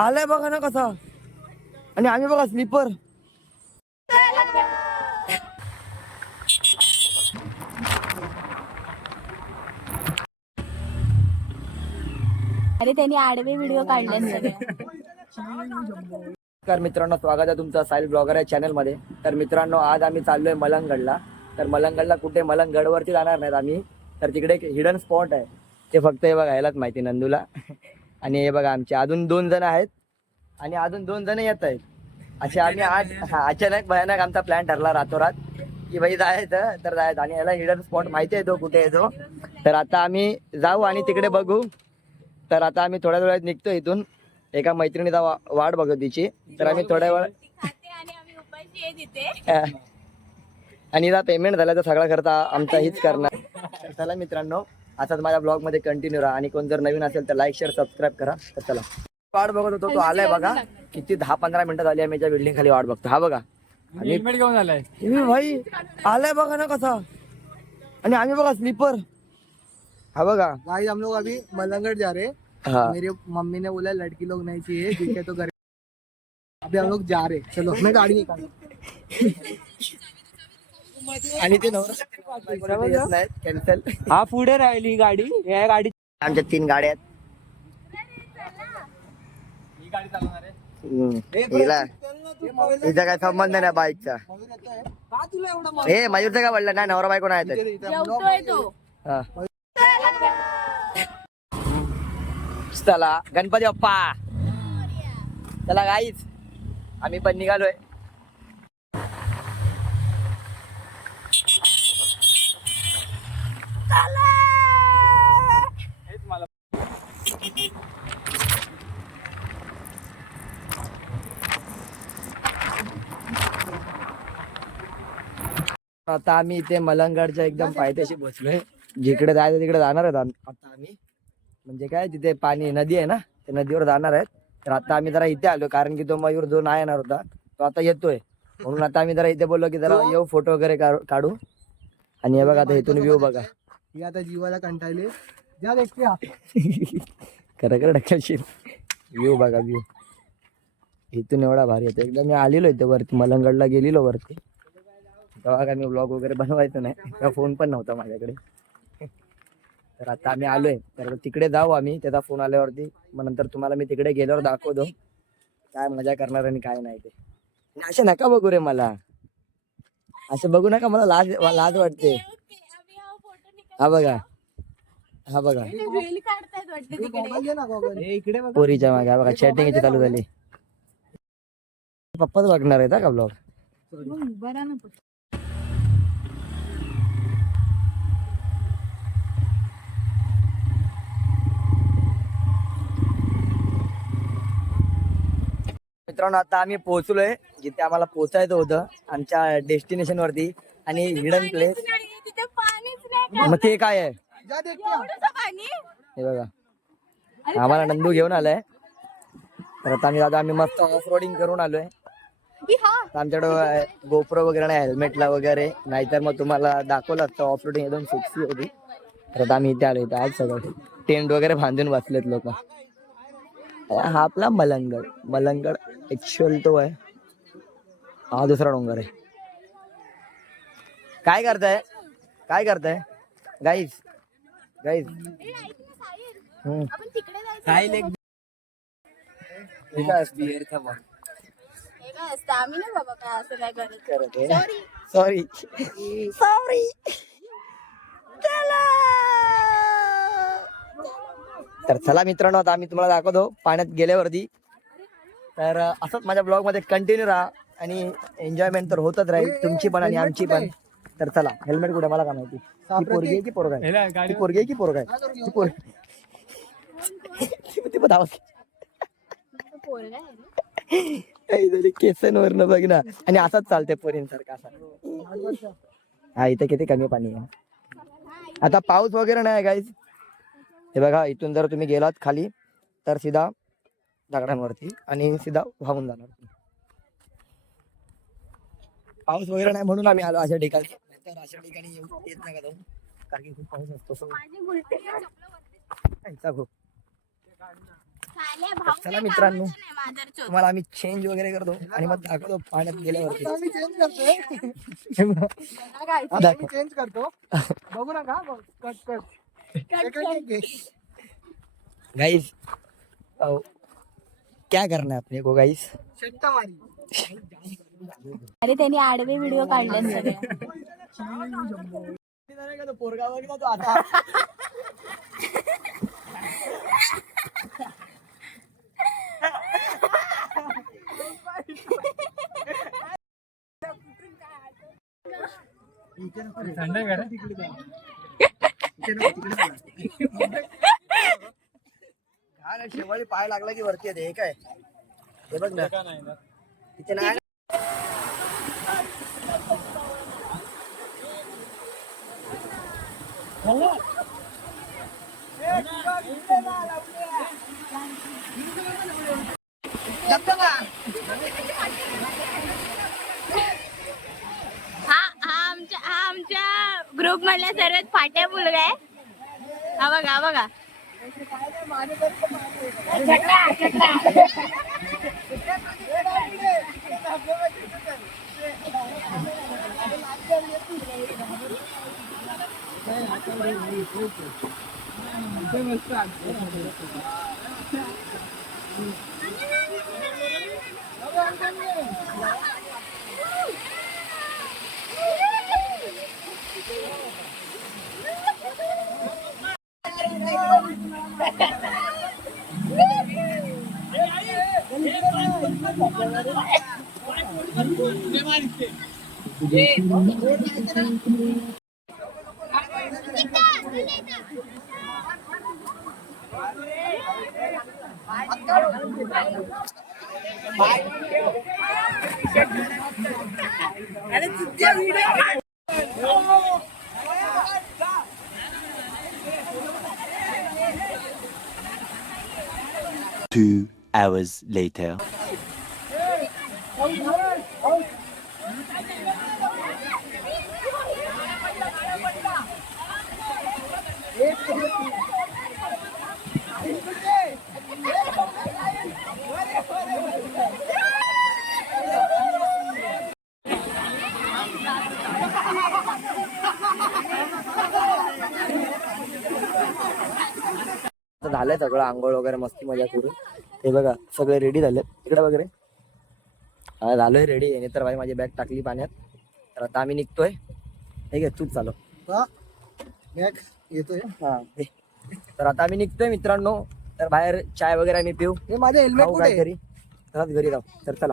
आलाय बघा ना कसा. आणि आम्ही बघा स्लीपर. अरे त्यांनी आडवे व्हिडिओ काढले सगळे. नमस्कार मित्रांनो, स्वागत आहे तुमचं साहिल ब्लॉगर या चॅनल मध्ये. तर मित्रांनो, आज आम्ही चाललोय मलंगगडला. तर मलंगगडला कुठे, मलंगगडवरती जाणार नाहीत आम्ही. तर तिकडे एक हिडन स्पॉट आहे, ते फक्त हे बघा ह्यालाच माहिती, नंदूला. आणि हे बघा आमचे अजून 2 जण आहेत आणि अजून 2 जण येत आहेत. असे आम्ही आज अचानक भयानक आमचा प्लॅन ठरला रातोरात की भाई जायचं तर जायचं. आणि याला हिडन स्पॉट माहिती आहे तो कुठे येतो. तर आता आम्ही जाऊ आणि तिकडे बघू. तर आता आम्ही थोड्या वेळात निघतो इथून. एका मैत्रिणीचा वाट बघतो तिची. तर आम्ही थोड्या वेळ आणि इथं पेमेंट झालं तर सगळा खर्च आमचा हीच करणार. तर चला मित्रांनो, असाच माझ्या ब्लॉग मध्ये कंटिन्यू राहा. आणि कोण जर नवीन असेल तर लाईक शेअर सबस्क्राईब करा. तर चला, वाट बघत होतो, तो आलाय बघा. किती 10-15 मिनिटं झाली आम्ही त्या बिल्डिंग खाली वाट बघतो. हा बघा हेल्मेट घेऊन आलाय भाई. आलाय बघा ना कसा. आणि आम्ही बघा स्लीपर. हा बघा गाइस, हम लोग अभी मलंगगढ़ जा रहे हैं। हाँ। मेरी मम्मी ने बोला लड़की लोग नहीं चाहिए, दिखे तो घर। अभी हम लोग जा रहे हैं, चलो मैं गाड़ी निकाल। आणि ते नवरा कॅन्सल. हा पुढे राहिली गाडी, या गाडी आमच्या 3 गाड्या आहेत. हिला हिचा काय संबंध नाही बाईकचा. हे मयूरचं काय बोललं नाही, नवरा बायको नाही तर. जेवतोय तो. हा. चला गणपती बाप्पा. चला गाईच, आम्ही पण निघालोय. आता आम्ही इथे मलंगगडच्या एकदम पायथ्याशी बसलोय. जिकडे जायचं तिकडे जाणार आहेत आता आम्ही. म्हणजे काय, तिथे पाणी नदी आहे ना, त्या नदीवर जाणार आहेत. तर आता आम्ही जरा इथे आलो कारण की तो मयूर जो नाही येणार होता तो आता येतोय. म्हणून आता आम्ही जरा इथे बोललो की जरा येऊ, फोटो वगैरे काढू. आणि हे बघा आता इथून व्ह्यू बघा. ये आता जीवाला कंटाळले जा देखते आप। खरं ढकलशील. व्ह्यू बघा, व्ह्यू इथून एवढा भारी येतो एकदम. मी आलेलो इथे वरती, मलंगगडला गेलेलो वरती. तेव्हा काय मी ब्लॉग वगैरे बनवायचं नाही, तेव्हा फोन पण नव्हता माझ्याकडे. तर आता आम्ही आलोय, तर तिकडे जाऊ आम्ही. त्याचा फोन आल्यावरती मग नंतर तुम्हाला मी तिकडे गेल्यावर दाखवतो काय मजा करणार आणि काय नाही ते. असे नका बघू रे मला, असं बघू नका, मला लाज वाटते. हा बघा, हा बघा पोरीच्या मागे. हा बघा चॅटिंग इथे चालू झाली. पप्पाच बघणार आहे का ब्लॉग. मित्रांनो, आता आम्ही पोहोचलोय जिथे आम्हाला पोहोचायचं होतं, आमच्या डेस्टिनेशन वरती. आणि हिडन प्लेस. मग ते काय आहे जा देखते। हे बघा, आम्हाला नंदू घेऊन आलाय. तर आता आम्ही मस्त ऑफ रोडिंग करून आलोय. आमच्याकडे गोप्रो वगैरे नाही, हेल्मेटला वगैरे, नाहीतर मग तुम्हाला दाखवलं असतं. ऑफ रोडिंग एकदम सेक्सी होती. तर आता आम्ही इथे आलो. इथे आज सगळं टेंट वगैरे बांधून बसलेत लोक. हा आपला मलंगगड ऍक्च्युअल तो आहे. हा दुसरा डोंगर आहे. काय करताय गाईज. सॉरी. तर चला मित्रांनो, आता आम्ही तुम्हाला दाखवतो पाण्यात गेल्यावरती. तर असंच माझ्या ब्लॉग मध्ये कंटिन्यू राहा आणि एन्जॉयमेंट तर होतच राहील, तुमची पण आणि आमची पण. तर चला, हेल्मेट कुठे मला काय माहिती. ती पोरगी आहे की पोरगा आहे? ती पोरगी आहे की पोरगा आहे? ती पोरगी. केसांवरनं बघ ना. आणि असाच चालते पोरींसारखा असा. हा, इथे किती कमी पाणी आहे. आता पाऊस वगैरे नाही गाईज. हे बघा, इथून जर तुम्ही गेलात खाली तर सीधा दगडांवरती आणि सीधा वाहून जाणार. पाऊस वगैरे नाही म्हणून आम्ही आलो अशा ठिकाणी. अशा ठिकाणी येत नका जाऊ, कारण की खूप पाऊस असतो. खूप चला मित्रांनो, तुम्हाला आम्ही चेंज वगैरे करतो आणि मग दाखवतो पाण्यात गेल्यावरती. आता आम्ही चेंज करतोय आता आम्ही चेंज करतो बघू नका कट गाइस क्या करना है अपने को गाइस? शेट्टा मारी अरे त्यांनी आडवे व्हिडिओ काढले सगळे. पोरगा बघितला तो आता. शेवाळी पाय लागला की वरती येते. हे काय हे बघ ना तिथे नाही. हा आमच्या ग्रुप मधल्या सर्वात फाट्या मुलगा आहे. हा बघा हा बघा. Two hours later. झालंय सगळं आंघोळ वगैरे मस्ती मजा करून. हे बघा सगळे रेडी झाले तिकडे वगैरे. झालोय रेडी. याने तर भाई माझी बॅग टाकली पाण्यात. तर आता आम्ही निघतोय. ठीक आहे तूच चालव. येतोय हा तर आता आम्ही निघतोय मित्रांनो. तर बाहेर चाय वगैरे आम्ही पिऊ. हे माझे हेल्मेट घरी घरी जाऊ. तर चला.